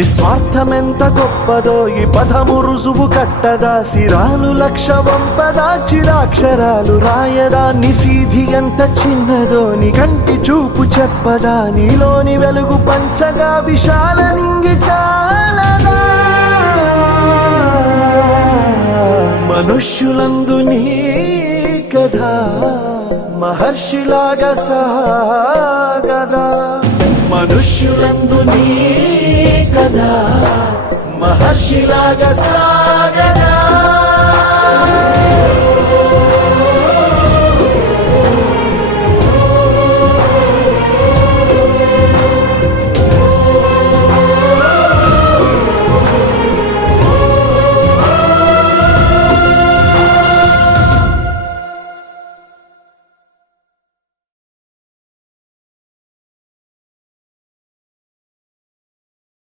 నిస్వార్థమెంత గొప్పదో ఈ పదము రుజువు కట్టదా, సిరాలు లక్ష వంపదా, చిరాక్షరాలు రాయదా, నిసీధి ఎంత చిన్నదో నీ కంటి చూపు చెప్పదా, నీలోని వెలుగు పంచగా విశాల నింగి చాలదా. మనుష్యులందు నీ కథ మహర్షిలాగా సాగదా, మనుష్యులందు నీ కథ మహర్షిలాగా సాగదా.